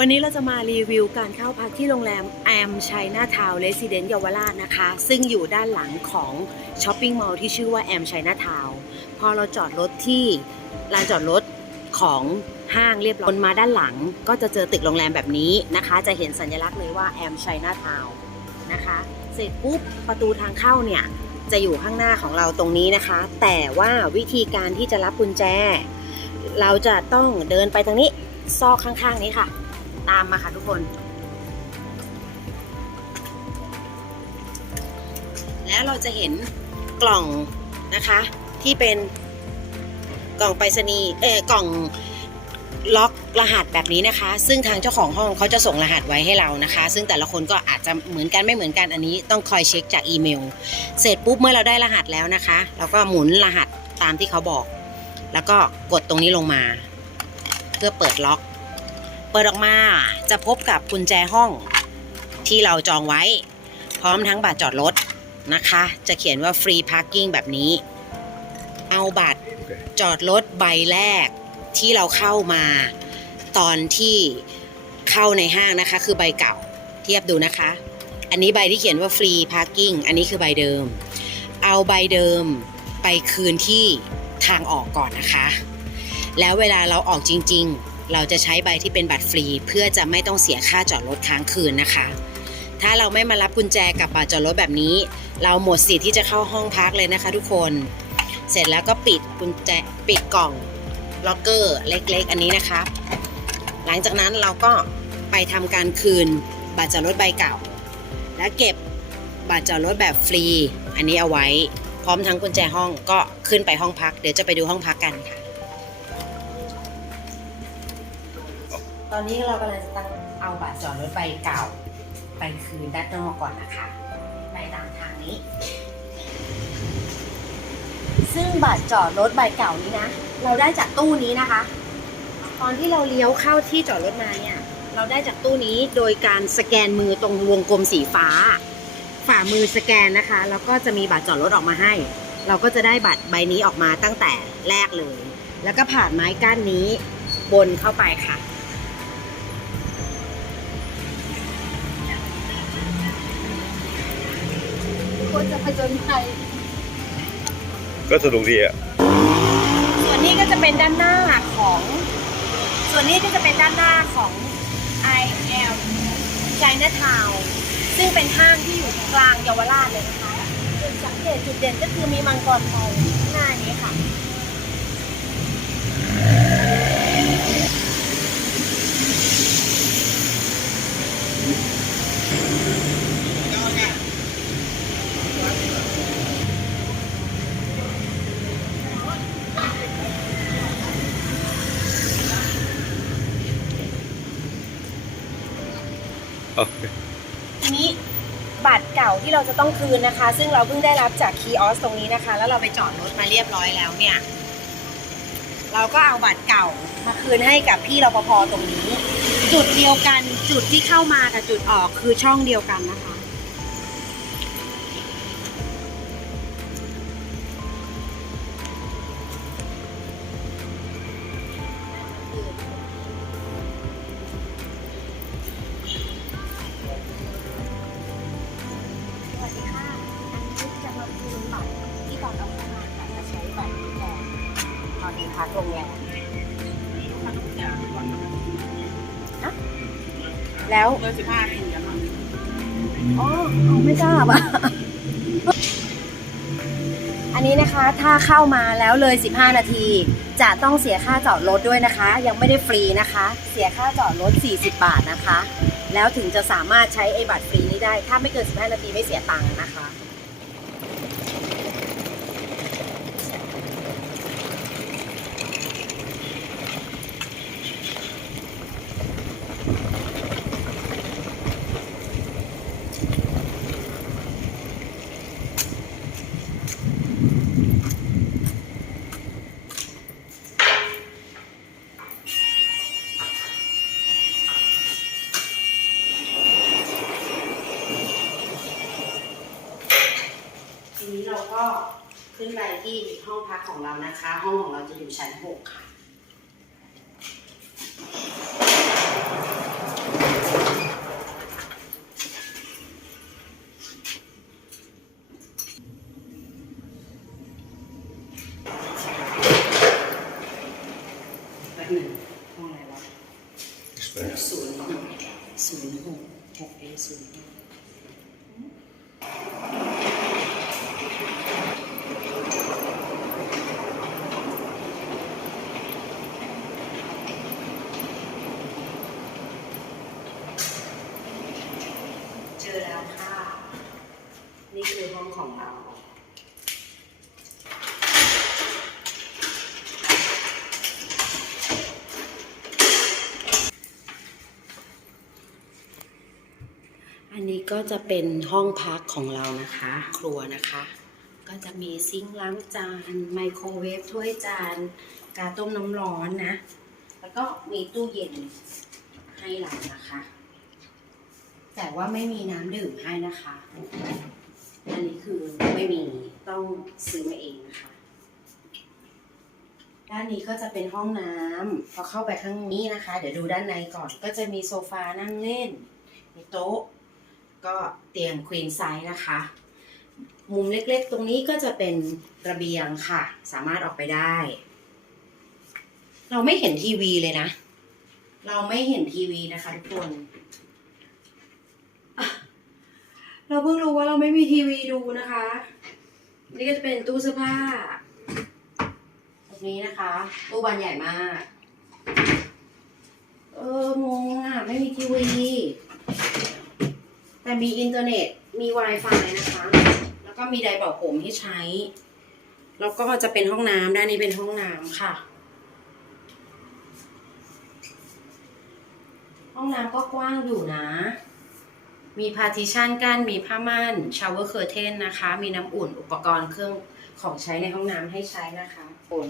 วันนี้เราจะมารีวิวการเข้าพักที่โรงแรมแอมชัยนาทาวน์เรสซิเดนต์เยาวราชนะคะ ซึ่งอยู่ด้านหลังของช้อปปิ้งมอลล์ที่ชื่อว่าแอมชัยนาทาวน์พอเราจอดรถที่ลานจอดรถของห้างเรียบร้อยมาด้านหลัง ก็จะเจอตึกโรงแรมแบบนี้นะคะ จะเห็นสัญลักษณ์เลยว่าแอมชัยนาทาวน์นะคะ เสร็จปุ๊บประตูทางเข้าเนี่ยจะอยู่ข้างหน้าของเราตรงนี้นะคะ แต่ว่าวิธีการที่จะรับกุญแจ เราจะต้องเดินไปทางนี้ซอกข้างๆนี้ค่ะ ตามมาค่ะทุกคน แล้วเราจะเห็นกล่องนะคะ ที่เป็นกล่องไปรษณีย์เออกล่องล็อกรหัสแบบนี้นะคะ ซึ่งทางเจ้าของห้องเขาจะส่งรหัสไว้ให้เรานะคะ ซึ่งแต่ละคนก็อาจจะเหมือนกันไม่เหมือนกันอันนี้ ต้องคอยเช็คจากอีเมล เสร็จปุ๊บเมื่อเราได้รหัสแล้วนะคะ เราก็หมุนรหัสตามที่เขาบอก แล้วก็กดตรงนี้ลงมา เพื่อเปิดล็อก เปิดออกมาจะพบกับกุญแจห้องที่เราจองไว้ พร้อมทั้งบัตรจอดรถนะคะ จะเขียนว่าฟรีพาร์กิ้งแบบนี้ เอาบัตรจอดรถใบแรกที่เราเข้ามาตอนที่เข้าในห้างนะคะ คือใบเก่าเทียบดูนะคะ อันนี้ใบที่เขียนว่าฟรีพาร์กิ้งอันนี้คือใบเดิม เอาใบเดิมไปคืนที่ทางออกก่อนนะคะ แล้วเวลาเราออกจริง ๆ เราจะใช้ใบที่เป็นบัตรฟรี เพื่อจะไม่ต้องเสียค่าจอดรถค้างคืนนะคะ ถ้าเราไม่มารับกุญแจกับบัตรจอดรถแบบนี้ เราหมดสิทธิ์ที่จะเข้าห้องพักเลยนะคะ ทุกคน เสร็จแล้วก็ปิดกุญแจปิดกล่องล็อกเกอร์เล็กๆ อันนี้นะคะ หลังจากนั้นเราก็ไปทำการคืนบัตรจอดรถใบเก่า และเก็บบัตรจอดรถแบบฟรี อันนี้เอาไว้ พร้อมทั้งกุญแจห้องก็ขึ้นไปห้องพัก เดี๋ยวจะไปดูห้องพักกันค่ะ ตอนนี้เรากำลังจะตั้งเอาบัตรจอดรถใบเก่า ไปคืนด้านนอกก่อนนะคะ ไปตามทางนี้ ซึ่งบัตรจอดรถใบเก่านี้นะ เราได้จากตู้นี้นะคะ ตอนที่เราเลี้ยวเข้าที่จอดรถมาเนี่ย เราได้จากตู้นี้โดยการสแกนมือตรงวงกลมสีฟ้า ฝ่ามือสแกนนะคะ แล้วก็จะมีบัตรจอดรถออกมาให้ เราก็จะได้บัตรใบนี้ออกมาตั้งแต่แรกเลย แล้วก็ผ่านไม้กั้นนี้บนเข้าไปค่ะ คนจะผจญภัยก็สนุกดีอะส่วนนี้ก็จะเป็นด้านหน้าของ ส่วนนี้ก็จะเป็นด้านหน้าของ I am Chinatown ซึ่งเป็นห้างที่อยู่กลางเยาวราชเลยนะคะจุดสังเกตจุดเด่นก็คือมีมังกรทองข้างหน้านี้ค่ะ ทีนี้บัตรเก่าที่เราจะต้องคืนนะคะ ซึ่งเราเพิ่งได้รับจากคีออสตรงนี้นะคะ แล้วเราไปจอดรถมาเรียบร้อยแล้วเนี่ย เราก็เอาบัตรเก่ามาคืนให้กับพี่รปภตรงนี้ จุดเดียวกันจุดที่เข้ามากับจุดออกคือช่องเดียวกันนะคะ ตอนนี้พักโรงแรมอะแล้วเลยสิบห้าทีอะค่ะอ๋อเอาไม่ทราบอะ อันนี้นะคะถ้าเข้ามาแล้วเลย 15 นาที จะต้องเสียค่าจอดรถด้วยนะคะ ยังไม่ได้ฟรีนะคะ เสียค่าจอดรถ 40 บาทนะคะ แล้วถึงจะสามารถใช้ไอ้บัตรฟรีนี้ได้ ถ้าไม่เกิน 15 นาทีไม่เสียตังค์นะคะ องพักของเรานะคะ ห้องของเราจะอยู่ชั้นหกค่ะหนึ่งห้องอะไรวะศูนย์หกศูนย์หกอศูนย์หก ก็จะเป็นห้องพักของเรานะคะ ครัวนะคะ ก็จะมีซิงค์ล้างจานไมโครเวฟถ้วยจานกาต้มน้ำร้อนนะ แล้วก็มีตู้เย็นให้เรานะคะ แต่ว่าไม่มีน้ำดื่มให้นะคะ อันนี้คือไม่มีต้องซื้อมาเองนะคะ ด้านนี้ก็จะเป็นห้องน้ำพอเข้าไปข้างนี้นะคะ เดี๋ยวดูด้านในก่อน ก็จะมีโซฟานั่งเล่น มีโต๊ะ ก็เตียงควีนไซส์นะคะ มุมเล็กๆ ตรงนี้ก็จะเป็นระเบียงค่ะ สามารถออกไปได้ เราไม่เห็นทีวีเลยนะ เราไม่เห็นทีวีนะคะทุกคน เราเพิ่งรู้ว่าเราไม่มีทีวีดูนะคะ นี่ก็จะเป็นตู้เสื้อผ้า ตรงนี้นะคะ ตู้บานใหญ่มากเอองงอะ ไม่มีทีวี แต่มีอินเทอร์เน็ตมี Wi-Fi นะคะ แล้วก็มีไดร์เป่าผมให้ใช้ แล้วก็จะเป็นห้องน้ำด้านนี้เป็นห้องน้ำค่ะ ห้องน้ำก็กว้างอยู่นะ มีพาร์ติชันกั้นมีผ้าม่านชาวเวอร์เคอร์เทนนะคะ มีน้ำอุ่นอุปกรณ์เครื่องของใช้ในห้องน้ำให้ใช้นะคะคน